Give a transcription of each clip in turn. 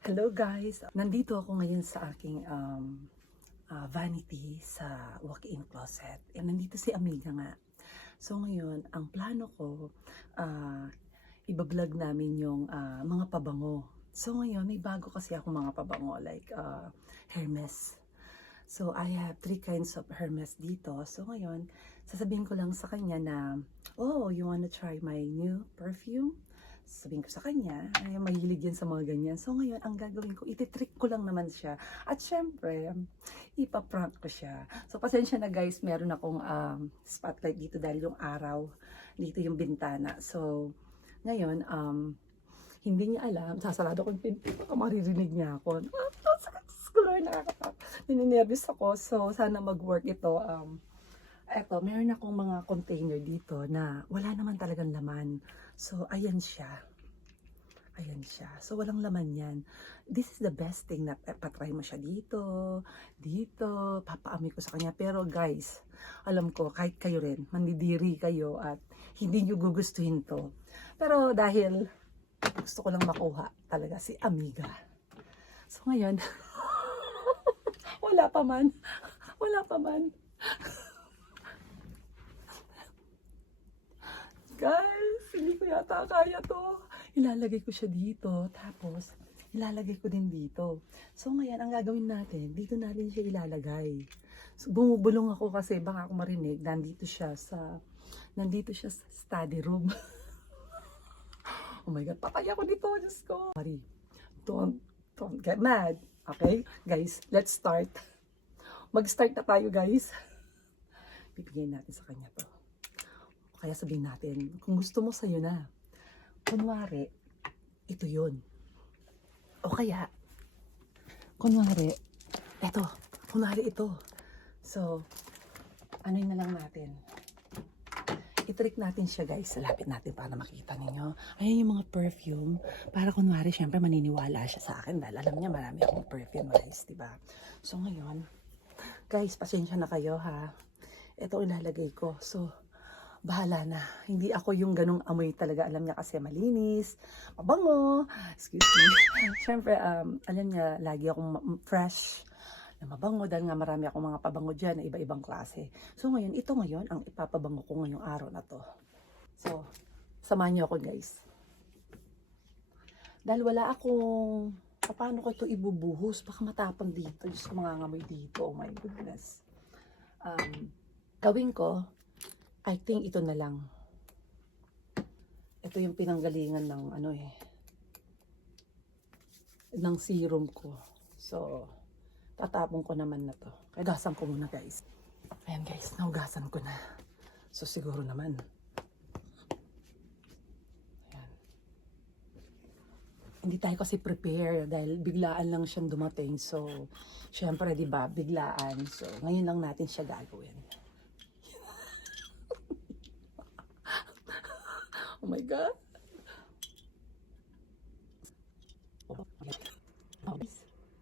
Hello guys! Nandito ako ngayon sa aking vanity sa walk-in closet. Nandito si Amiga nga. So ngayon, ang plano ko, ibablog namin yung mga pabango. So ngayon, may bago kasi ako mga pabango like Hermes. So I have 3 kinds of Hermes dito. So ngayon, sasabihin ko lang sa kanya na, oh, you wanna try my new perfume? Sabihin ko sa kanya, ay mahilig yan sa mga ganyan. So ngayon, ang gagawin ko, ititrick ko lang naman siya. At syempre, ipaprank ko siya. So pasensya na guys, meron akong spotlight dito dahil yung araw, dito yung bintana. So ngayon, hindi niya alam, sasarado ko yung pinto, baka maririnig niya ako. Nininervous ako, so sana mag-work ito. Eto, meron akong mga container dito na wala naman talagang laman. So, ayan siya. Ayan siya. So, walang laman yan. This is the best thing na patry mo siya dito, dito, papaamoy ko sa kanya. Pero guys, alam ko, kahit kayo rin, mandidiri kayo at hindi nyo gugustuhin to. Pero dahil gusto ko lang makuha talaga si Amiga. So, ngayon, wala pa man. Wala pa man. Guys, hindi ko yata kaya to. Ilalagay ko siya dito. Tapos, ilalagay ko din dito. So, ngayon, ang gagawin natin, dito natin siya ilalagay. So, bumubulong ako kasi baka ako marinig. Nandito siya sa study room. Oh my God, patay ako dito. Diyos ko. Sorry. Don't get mad. Okay? Guys, let's start. Mag-start na tayo, guys. Bibigyan natin sa kanya to. Kaya sabihin natin, kung gusto mo sa'yo na, kunwari, ito yun. O kaya, kunwari, ito. So, ano yun na lang natin? I-trick natin siya guys, lapit natin para makita ninyo. Ayan yung mga perfume, para kunwari, syempre maniniwala siya sa akin dahil alam niya marami akong perfume guys, diba? So ngayon, guys, pasensya na kayo ha. Ito ilalagay ko. So, bahala na. Hindi ako yung ganong amoy talaga. Alam niya kasi malinis, mabango. Excuse me. Siyempre, alam niya, lagi akong fresh na mabango dahil nga marami akong mga pabango dyan na iba-ibang klase. So ngayon, ito ngayon, ang ipapabango ko ngayong araw na to. So, samahan niyo ako guys. Dahil wala akong, paano ko ito ibubuhos? Baka matapon dito. Diyos ko, mga ngamoy dito. Oh my goodness. Gawin ko, I think ito na lang. Ito yung pinanggalingan ng ng serum ko. So, tatapon ko naman na to. Kaya gasan ko muna guys. Ayan guys, naugasan ko na. So, siguro naman. Ayan. Hindi tayo kasi prepare dahil biglaan lang siyang dumating. So, syempre, di ba, biglaan. So, ngayon lang natin siya gagawin. Oh my God.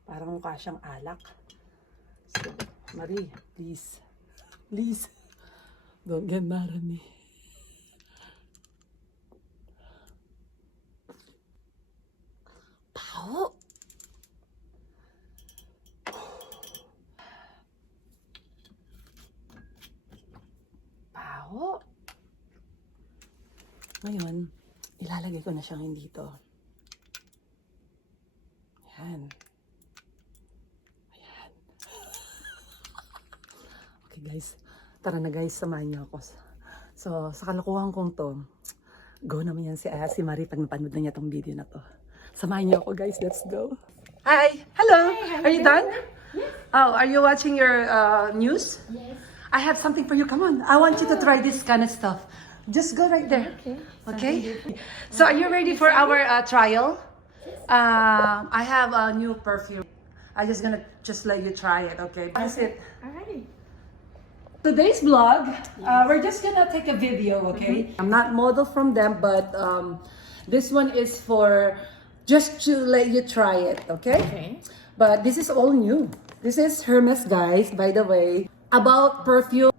Parang mukha siyang alak. So, Marie, please. Please. Don't get mad at me. Pao. Pao. Ngayon, ilalagay ko na siyang dito. Ayan. Ayan. Okay guys, tara na guys, samahan niyo ako. So, sa kalokohan kong to, go naman yan si Marie pag napanood na niya tong video na to. Samahan niyo ako guys, let's go. Hi! Hello! Hi, are you done? Yes. Oh, are you watching your news? Yes. I have something for you, come on. I want you to try this kind of stuff. Just go right there. Okay? So are you ready for our trial? I have a new perfume. I'm just gonna let you try it, okay? That's it. Alrighty. Today's vlog, we're just gonna take a video, okay? I'm not model from them, but this one is for just to let you try it, okay? Okay. But this is all new. This is Hermes, guys, by the way. About perfume.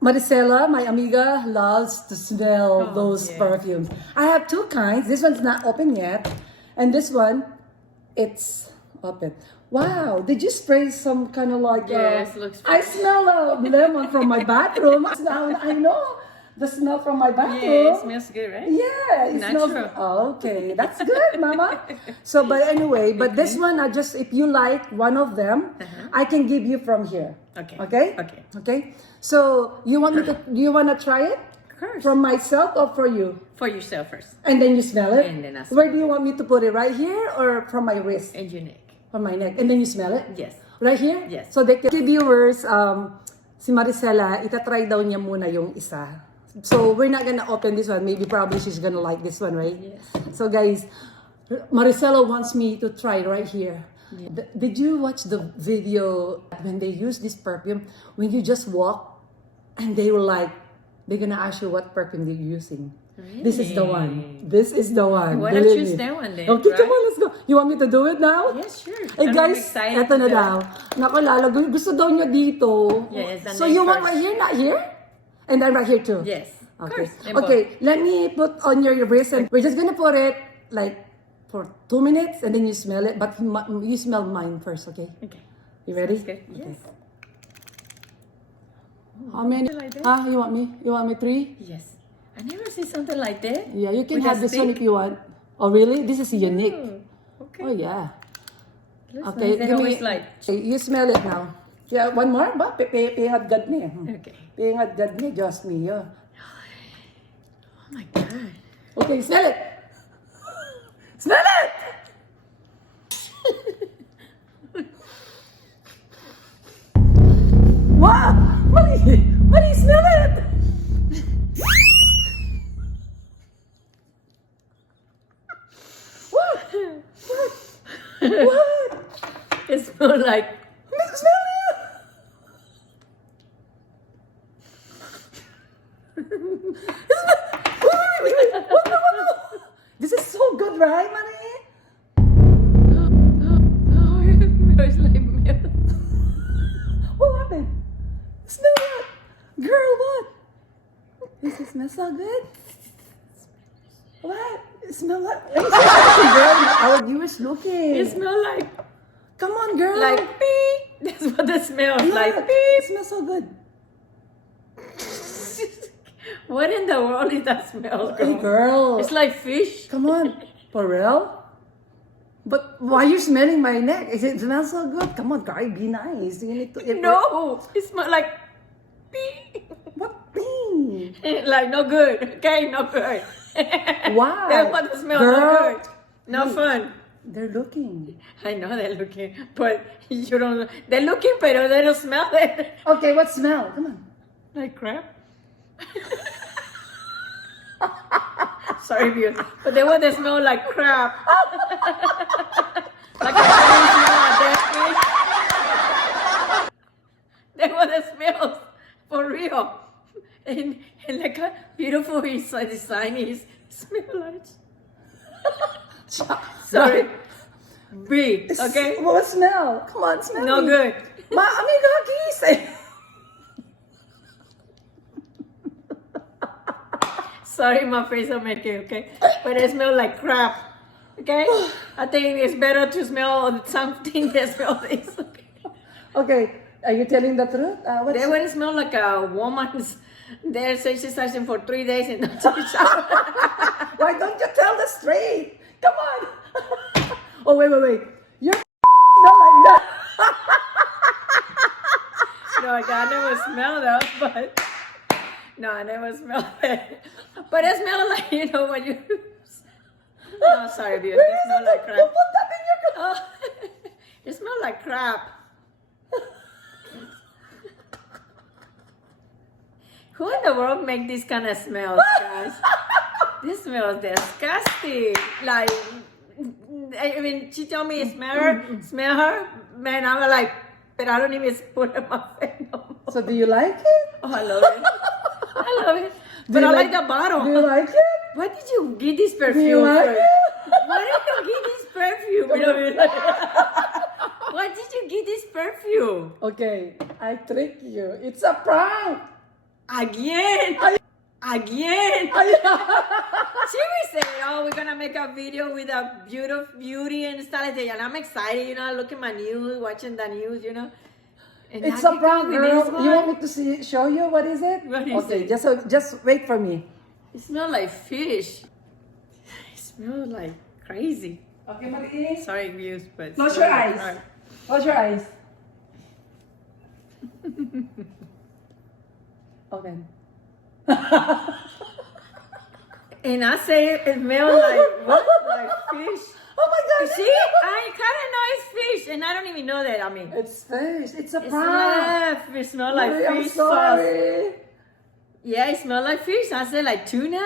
Marisela, my amiga, loves to smell those perfumes. I have 2 kinds. This one's not open yet. And this one, It's open. Wow, did you spray some kind of like Yes, looks I fresh. smell lemon from my bathroom. Now I know the smell from my bathroom. Yeah, it smells good, right? Yeah, it smells. Natural. Oh, okay, that's good, Mama. So, but anyway, but this one, I just if you like one of them, I can give you from here. Okay. Okay. Okay. Okay. So you want me to? Do you want to try it Of course. from myself or for you? For yourself first. And then you smell it. And then I Where smell do you want me to put it? Right here or from my wrist? And your neck. From my neck. And then you smell it. Yes. Right here? Yes. So the viewers, si Marisela, itatry daw niya muna yung isa. So we're not gonna open this one. Maybe probably she's gonna like this one, right? Yes. So guys, Marisela wants me to try right here. Yeah. Did you watch the video when they use this perfume? When you just walk and they were like, they're gonna ask you what perfume they're using. Really? This is the one. This is the one. Why don't you choose that one then? Okay, right? come on, let's go. You want me to do it now? Yes, sure. Hey I'm guys, excited eto to na do it. daw. Naku, Lalo, gusto daw niya dito. Yes, the so neck you want first. right here, not here? And then right here too? Yes. Of Okay. course. And both. Okay, let me put on your wrist and we're just gonna put it like for 2 minutes and then you smell it. But you smell mine first, okay? Okay. You ready? Okay. Yes. How many? Like that? You want me? You want me 3? Yes. I never see something like that. Yeah, you can With a have this one stick? if you want. Oh really? This is unique. Okay. Oh yeah. Looks Okay, nice. I give me. always like. Okay, you smell it now. Yeah, one more ba? Pingat gad niya. Okay. Pingat gad niya, Diyos niyo. Oh my God. Okay, smell it. Smell it. Wow, Mari, smell it. What? What? It smells like. Smell it. Wait. What? This is so good, right, Mari? Oh, it smells like milk. What happened? Smell what? Girl, what? Does it smell so good? What? It smell like... Girl, our viewers looking. It smells like. Come on, girl. Like beep. That's what it smells Look, like. it smells so good. What in the world is that smell? Hey, girl. It's like fish. Come on. For real? But why are you smelling my neck? It smells so good. Come on, guy, be nice. You need to... No, it smells like beep. What thing? Like no good. Okay, no good. Why? That's what it smells. Girl. No good. No fun. They're looking. I know they're looking, but you don't. They're looking, but they don't smell it. Okay, what smell? Come on. Like crap. Sorry, viewers, but they want to smell like crap. Like a funny smell like that fish. They want to smell for real. And like a beautiful design is smell like. Sorry. Breathe, okay? What smell? Come on, smell. No me. good. Amiga, kiss. Sorry, my face will make it, okay? But it smells like crap, okay? I think it's better to smell something that smells this, okay? Okay, are you telling the truth? They want to smell like a woman's. They're exercising for 3 days and not take a shower. Why don't you tell the straight? Come on. Oh, wait. You're not like that. No, I never smell that, but no, I never smell it. But it smells like, you know, when you. No, sorry, dear. It smells like Who crap. put that in your... Oh, it smells like crap. Who in the world make this kind of smells, guys? This smells disgusting. Like, I mean, she told me smell her, man. I was like, but I don't even put it in my face no more. So do you like it? Oh, I love it. I love it. But you I like- like the bottle. Do you like it? Why did you get this Do perfume? you like first? it? Why did you get this perfume? Why did you get this perfume? Okay, I trick you. It's a prank. Again? again. She was saying, "Oh, we're gonna make a video with a beauty and stuff." And I'm excited, you know. I look at my news, watching the news, you know. And It's now a you come prank, with girl. this You want one. me to show you what is it? What is okay, it? just wait for me. It smells like fish. It smells like crazy. Okay, Marie. Sorry, views, but Close your eyes. Close your eyes. Okay. And I say it smells like what? Like fish. Oh my God! See, I kind of know it's fish, and I don't even know that. I mean, It's fish. It's a it prank. smells like Marie, I'm fish sauce. sorry. Yeah, it smells like fish. I said like tuna.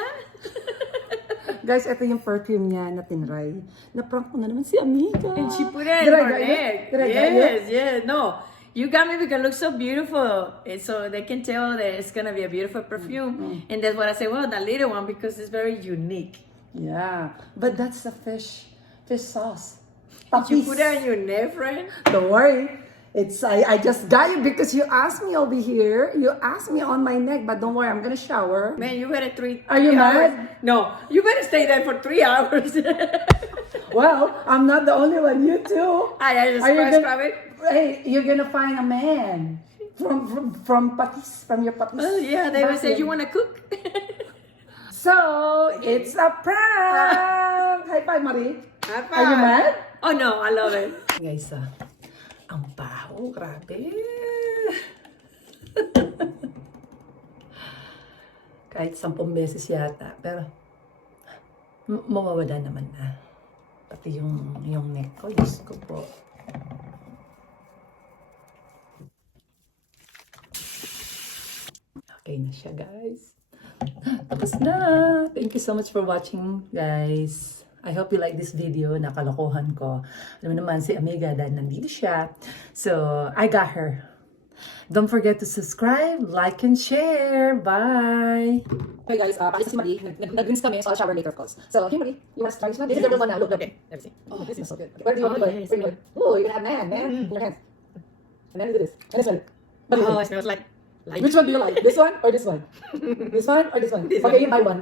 Guys, ito yung perfume niya na tinry. Na-prank ko na naman si Amiga. And she put it in Did I her get neck. it? Did I get it? Yes. No, you got me because it looks so beautiful. And so they can tell that it's gonna be a beautiful perfume. And that's what I say. Well, the little one because it's very unique. Yeah, but that's the fish sauce. Did you Papis. put it on your neck, friend? Don't worry. I just got you because you asked me over here. You asked me on my neck, but don't worry, I'm gonna shower. Man, you better Are you 3 hours. mad? No, you better stay there for 3 hours. Well, I'm not the only one. You too. I just Are you scrub gonna- it. Hey, you're gonna find a man from Patis, from your Patis. Oh, yeah, they would say, you want to cook? So it's a prank. High five, Marie. High Are you five. mad? Oh, no, I love it. Guys, ang baho, grabe. Kahit 10 beses yata, pero mawawala naman na. Pati yung neck ko, Diyos ko po. Okay na siya, guys. Tapos na. Thank you so much for watching, guys. I hope you like this video na kalokohan ko. Alam mo naman si Amiga dahil nandito siya. So, I got her. Don't forget to subscribe, like, and share. Bye! Okay guys, pakita si Marie. Nag-rinse kami, so I'll shower later of course. So, hey Marie, you want to try this one? This is the real one now. Look, okay. Let me see. Oh, this is so good. Okay, where do you want to put it? Where do you want it? Oh, you're gonna have man in your hands. And then do this. And this one. What do you Oh, think? it smells like Which one do you like? This one or this one? This one or this one? This Okay, one. you buy one.